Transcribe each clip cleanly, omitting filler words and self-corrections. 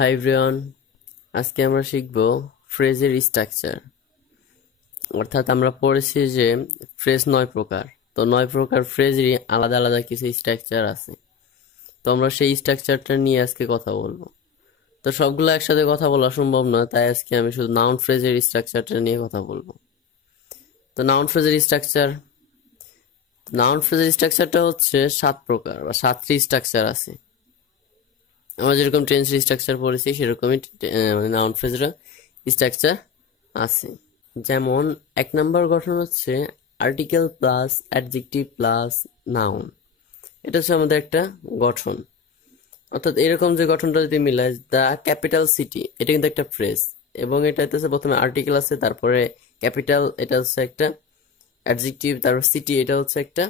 Hi everyone, আজকে আমরা শিখব ফ্রেজের স্ট্রাকচার। অর্থাৎ আমরা পড়েছি যে ফ্রেজ 9 প্রকার। তো 9 প্রকার ফ্রেজেরই আলাদা আলাদা কিছু স্ট্রাকচার আছে। তো আমরা সেই স্ট্রাকচারটা নিয়ে আজকে কথা বলবো। তো সবগুলো একসাথে কথা বলা সম্ভব না, তাই আজকে আমি শুধু নাউন ফ্রেজের স্ট্রাকচারটা নিয়ে কথা বলবো। তো নাউন ফ্রেজের স্ট্রাকচারটা হচ্ছে 7 প্রকার বা 7টি স্ট্রাকচার আছে। আমরা যেরকম টেন্সের স্ট্রাকচার পড়েছি সেরকমই নাউন ফ্রেজের স্ট্রাকচার আছে। যেমন 1 নম্বর গঠন হচ্ছে article plus adjective plus noun. এটা হচ্ছে আমাদের একটা গঠন। অর্থাৎ এরকম যে গঠনটা যদি মিলায়, দ্য ক্যাপিটাল সিটি, এটা কিন্তু একটা ফ্রেজ, এবং এটা হচ্ছে প্রথমে আর্টিকেল আছে, তারপরে ক্যাপিটাল, এটা হচ্ছে একটা অ্যাডজেক্টিভ, তারপর সিটি, এটা হচ্ছে একটা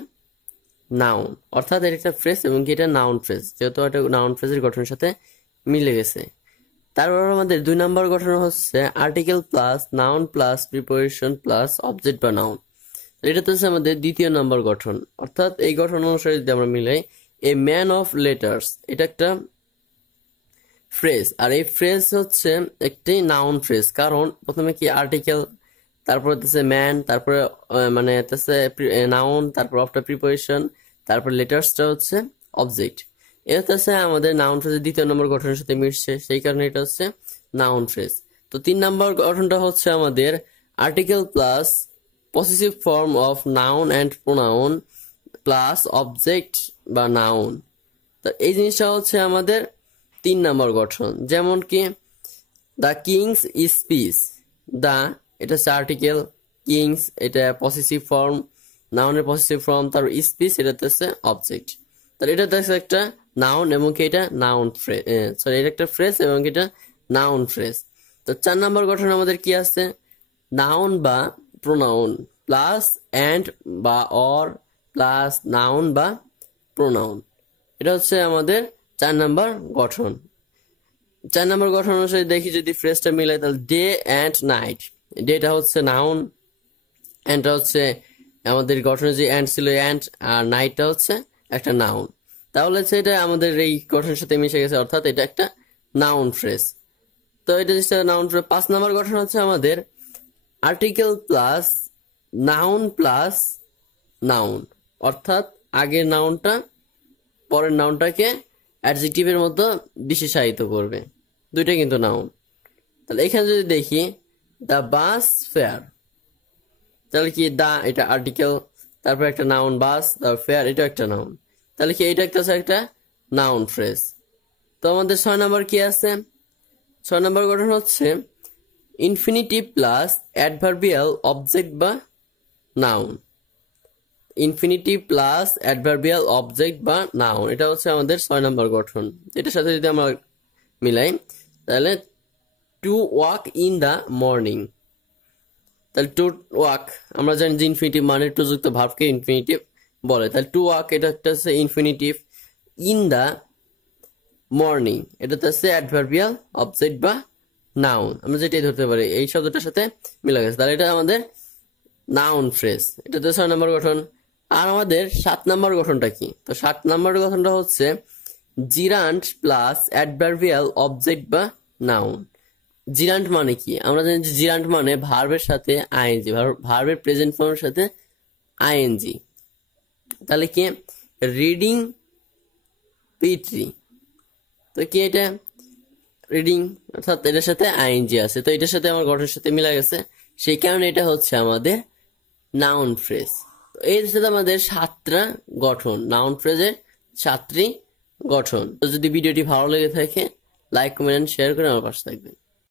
নাউন। অর্থাৎ এটা একটা ফ্রেজ এবং এটা নাউন ফ্রেজ, যেহেতু এটা নাউন ফ্রেজের গঠনের সাথে মিলে গেছে। তারপর আমাদের 2 নম্বর গঠন হচ্ছে article plus noun plus preposition plus object বা নাউন। এটা হচ্ছে আমাদের দ্বিতীয় নম্বর গঠন। অর্থাৎ এই গঠন অনুসারে যদি আমরা মিলাই, এ ম্যান অফ লেটার্স, এটা একটা ফ্রেজ, আর এই ফ্রেজ হচ্ছে একটি নাউন ফ্রেজ। কারণ প্রথমে কি আর্টিকেল, তারপর হচ্ছে ম্যান, তারপরে মানে হচ্ছে নাউন, তারপর আফটার প্রিপোজিশন, তারপর লেটার্সটা হচ্ছে অবজেক্ট। এটা হচ্ছে আমাদের নাউন ফ্রেজের দ্বিতীয় নম্বর গঠনের সাথে মিশছে, সেই কারণে এটা হচ্ছে নাউন ফ্রেজ। তো 3 নম্বর গঠনটা হচ্ছে আমাদের article plus possessive form of noun and pronoun plus object বা নাউন। তো এই জিনিসটা হচ্ছে আমাদের 3 নম্বর গঠন। যেমন কি দ্য কিংস স্পিচ, দ্য এটা হচ্ছে আর্টিকেল, কিংস এটা পসেসিভ ফর্ম, নাউনের পসেসিভ ফর্ম, তার স্পিচ এটা হচ্ছে অবজেক্ট। তাহলে এটা হচ্ছে একটা নাউন এবং এটা নাউন ফ্রেজ, সরি এটা একটা ফ্রেজ এবং এটা নাউন ফ্রেজ। তো 4 নম্বর গঠন আমাদের কি আছে, নাউন বা প্রোনাউন প্লাস অ্যান্ড বা অর প্লাস নাউন বা প্রোনাউন। এটা হচ্ছে আমাদের 4 নম্বর গঠন। 4 নম্বর গঠন অনুসারে দেখি যদি ফ্রেজটা মিলাই, তাহলে ডে অ্যান্ড নাইট, ডেটা হচ্ছে নাউন, অ্যান্ডটা হচ্ছে আমাদের গঠনে যে অ্যান্ড ছিল অ্যান্ড, আর নাইটটা হচ্ছে একটা নাউন। তাহলে সেটা আমাদের এই গঠনের সাথে মিশে গেছে, অর্থাৎ এটা একটা নাউন ফ্রেজ। তো এটা নাউন ফ্রেজ। 5 নম্বর গঠন হচ্ছে আমাদের article plus noun plus noun. অর্থাৎ আগের নাউনটা পরের নাউনটাকে অ্যাডজেক্টিভের মতো বিশেষায়িত করবে, দুইটা কিন্তু নাউন। তাহলে এখানে যদি দেখি দ্য বাস ফেয়ার, তাহলে কি দা এটা আর্টিকেল, তারপর একটা নাউন বাস, তারপর ফেয়ার এটা একটা নাউন। তাহলে কি এটা একটা নাউন ফ্রেজ। তো আমাদের 6 নম্বর কি আছে, 6 নম্বর গঠন হচ্ছে ইনফিনিটিভ প্লাস অ্যাডভার্বিয়াল অবজেক্ট বা noun. Infinitive plus adverbial object বা নাউন, এটা হচ্ছে আমাদের 6 নম্বর গঠন। এটার সাথে যদি আমরা মিলাই, তাহলে to walk in the morning, তাহলে টু ওয়াক আমরা জানি যে ইনফিনিটিভ মানে টু যুক্ত ভার্বকে ইনফিনিটিভ বলে। তাহলে টু ওয়াক এটা একটা হচ্ছে ইনফিনিটিভ, ইন দ্য মর্নিং এটা হচ্ছে অ্যাডভার্বিয়াল অবজেক্ট বা নাউন, আমরা যেটাই ধরতে পারি এই শব্দটার সাথে মিলে গেছে, তাহলে এটা আমাদের নাউন ফ্রেজ। এটা তো 6 নম্বর গঠন। আর আমাদের 7 নম্বর গঠনটা কি, তো 7 নম্বর গঠনটা হচ্ছে জিরান্ট প্লাস অ্যাডভার্বিয়াল অবজেক্ট বা নাউন। জিরান্ট মানে কি, আমরা জানি যে জিরান্ট মানে ভার্বের সাথে আইএনজি, ভার্বের প্রেজেন্ট ফর্মের সাথে আইএনজি। তাহলে কি রিডিং পিট্রি, তো কি এটা রিডিং, অর্থাৎ এটার সাথে আইএনজি আছে, তো এটার সাথে আমার গঠনের সাথে মিলা গেছে, সেই কারণে এটা হচ্ছে আমাদের নাউন ফ্রেজ। তো এর সাথে আমাদের 7টা গঠন, নাউন ফ্রেজের 7টি গঠন। তো যদি ভিডিওটি ভালো লেগে থাকে, লাইক কমেন্ট শেয়ার করে আমার পাশে থাকবেন।